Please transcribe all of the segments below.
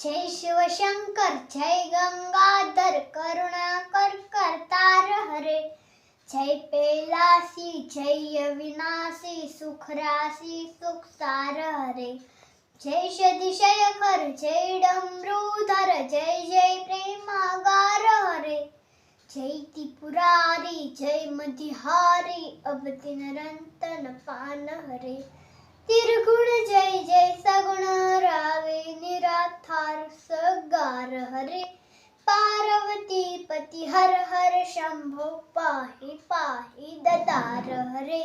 जय शिव शंकर जय गंगाधर करुणाकर करतार हरे जय पैलासी जय अविनाशी सुख राशि सुख सार हरे जय सदिशयखर जय डमरूधर जय जय प्रेमागार हरे जय त्रिपुरारी जय मतिहारी अवति निरंतन पान हरे तिरगुण जय जय सगुण रावे निराधार सगार हरे पार्वती पति हर हर शंभो पाहि पाहि ददार हरे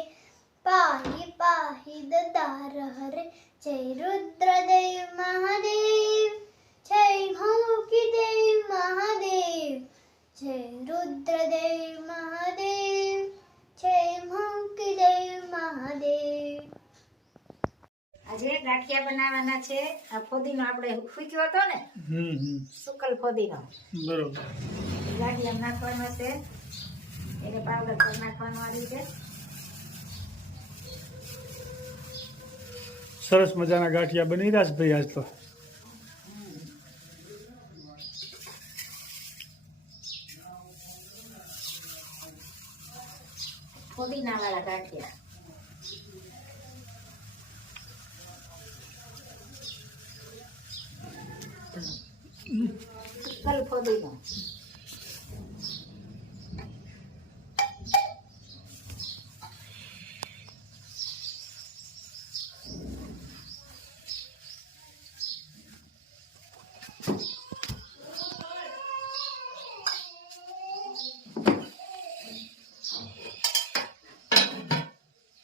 पाहि पाहि ददार हरे जय रुद्रदेव महादेव जय मौकीदेव महादेव जय रुद्रदेव महादेव जय मौकीदेव महादेव। આજે ગાંઠિયા બનાવવાના છે। આ ફોદીનો આપણે ફૂક્યો હતો ને, સુકલ ફોદીનો, બરોબર, ગાંઠિયા નાખવાનો છે, એને પાવડર પર નાખવાનો આ રીતે। સરસ મજાના ગાંઠિયા બની રહ્યા છે ભાઈ આજ તો। ફોદીના વાળા ગાંઠિયા। સુકલ ફોદીનો।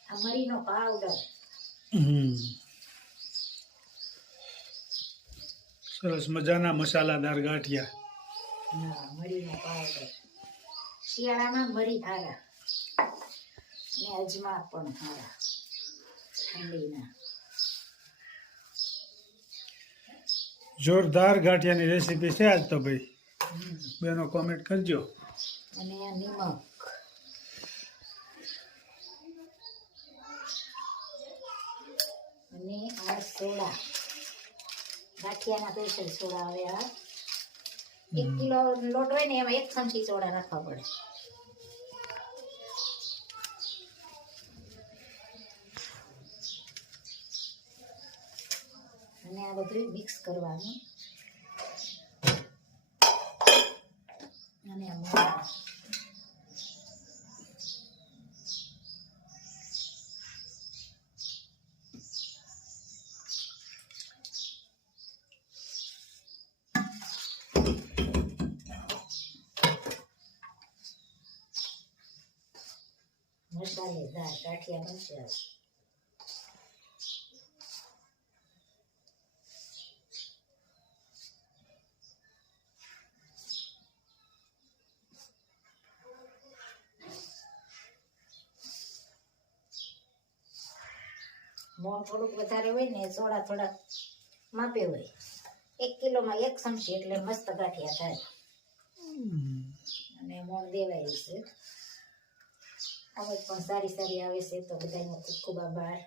આ મરીનો પાવડર। સરસ મજાના મસાલાદાર ગાંઠિયા। હા, મરીનો પાવડર। શિયાળામાં મરી હારા અને અજમા પણ હારા ઠંડીના। જોરદાર ગાંઠિયાની રેસીપી છે આજ તો ભાઈ, બેનો કોમેન્ટ કરજો। અને આ નિમક, અને આ સોડા, ગાંઠિયાના સ્પેશિયલ સોડા આવે। આ 1 કિલો લોટ હોય ને એમાં 1 ચમચી સોડા નાખવા પડે। અને આ બધું મિક્સ કરવાનું। અને આ મોણ, મસાલેદાર ગાંઠિયા બનશે આજ। મોણ થોડુંક વધારે હોય ને, સોડા થોડાક માપે હોય। 1 કિલોમાં 1 ચમચી એટલે મસ્ત ગાંઠિયા થાય। અને મોણ દેવાય છે। અવાજ પણ સારી સારી આવે છે, તો બધાનો ખૂબ ખૂબ આભાર।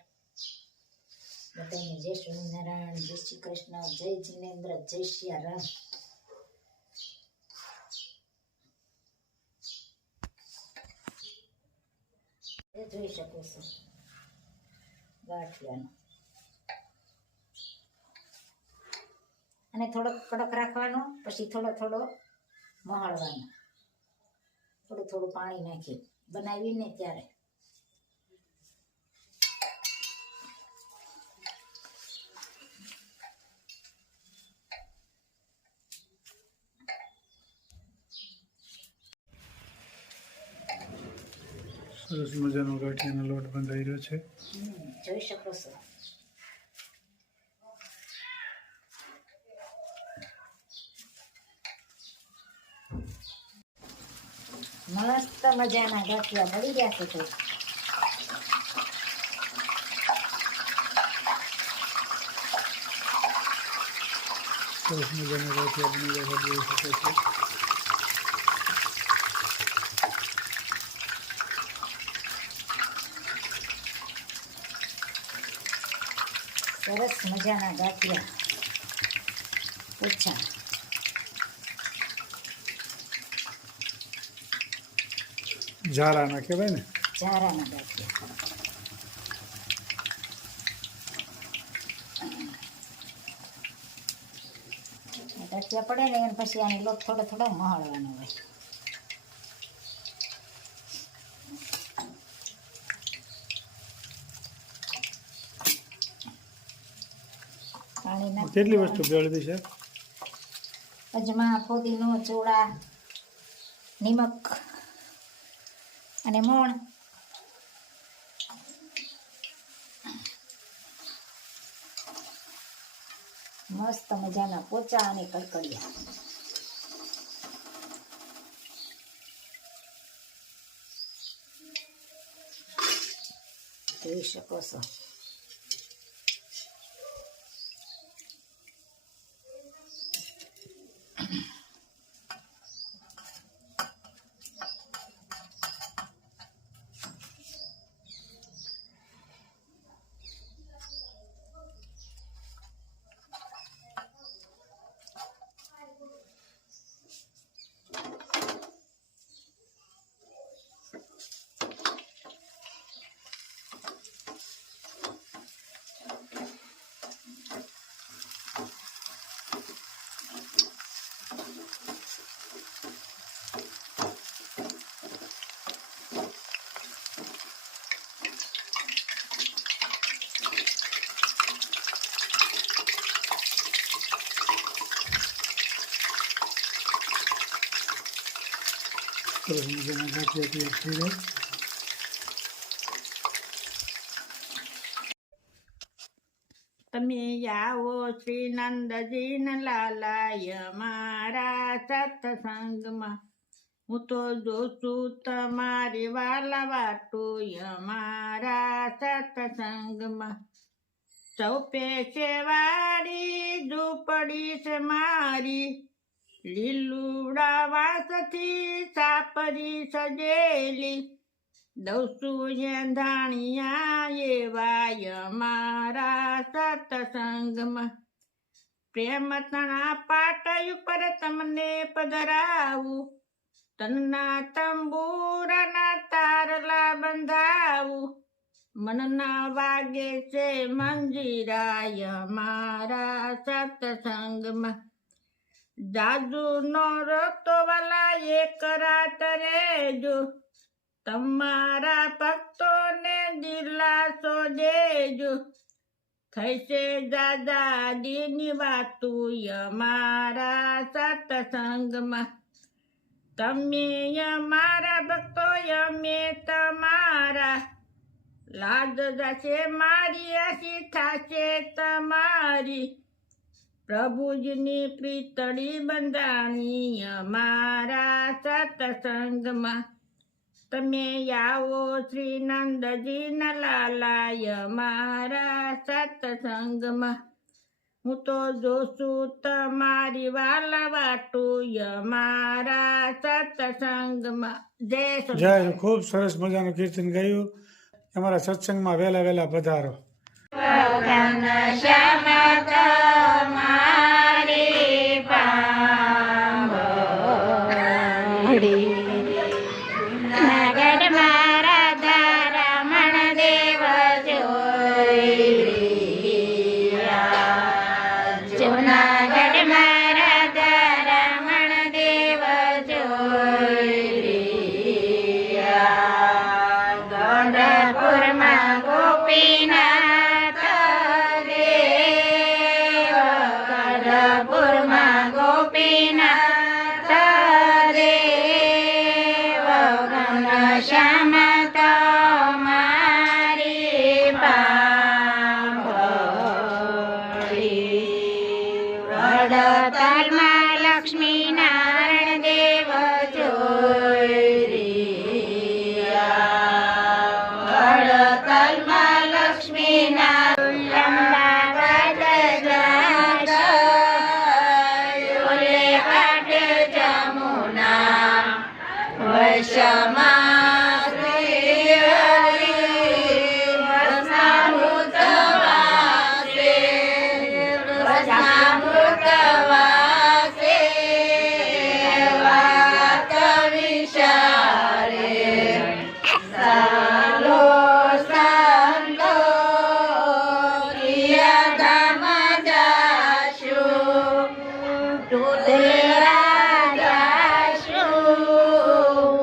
બધાને જય સ્વામિનારાયણ, જય શ્રી કૃષ્ણ, જય જિનેન્દ્ર, જય સિયારામ। જોઈ શકો છો ગાંઠિયાનો। અને થોડોક કડક રાખવાનો, પછી થોડો થોડો મહાળવાનો, થોડું થોડું પાણી નાખી બનાવીને ત્યારે। સરસ મજાનો ગાંઠિયાનો લોટ બંધાઈ રહ્યો છે। જોઈ શકો છો। મસ્ત મજાના ગાંઠિયા મળી ગયા છે। તો સરસ મજાના ગાંઠિયા બની રહ્યા છે, જોઈ શકો છો। સરસ મજાના ગાંઠિયા। ઓછા ઝારાના કહેવાય ને. ઝારાના ગાંઠિયા. ગાંઠિયા પડે ને એને પછી આની લોટ થોડો થોડો મહળવાનો હોય. પાણી નાખી કેટલી વસ્તુ ભેળવી છે? અજમા, ફોદીનો, ચોળા, નિમક અને મોણ. મસ્ત મજાના પોચા અને કડકડિયા. જોઈ શકો છો. સરસ મજાના ગાંઠિયા તૈયાર થઈ જાય. તમે આવો શ્રી નંદજીન લાલાય મારા સત્સંગમાં. હું તો જોશું તમારી વાલા વાટુય મારા સત્સંગમાં. સૌ પેશે વાળી ઝૂંપડી છે મારી, લીલુડા વાસથી સાપરી સજેલી. દઉસું ધાણિયા એવાય મારા સત્સંગમાં. પ્રેમ તણા પાટ ઉપર તમને પધરાવું, તનના તંબુરાના તારલા બંધાવું. મનના વાગે છે મંજીરાય મારા સત્સંગમાં. જાદુ નો રતો વાલા એક રાત રેજો, તમારા ભક્તોને દિલાસો દેજો. થઈશે દાદાજીની વાતુય મારા સત્સંગમાં. તમે અમારા ભક્તો અમે તમારા, લાજ જશે મારી આશી થશે તમારી. પ્રભુજીની પ્રીતળી બંધાણી અમારા સત્સંગમાં. તમે આવો શ્રી નંદજીના લાલાય મારા સત્સંગમાં. હું તો જોશું તમારી વાલા વાટુય મારા સત્સંગમાં. જય જય સ્વામિનારાયણ. ખૂબ સરસ મજાનું કીર્તન ગાયું. અમારા સત્સંગમાં વહેલા વહેલા પધારો. વસનામૃતવા તૂટેલા જાશું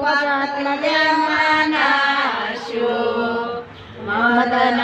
વચન દેવાના શું મદન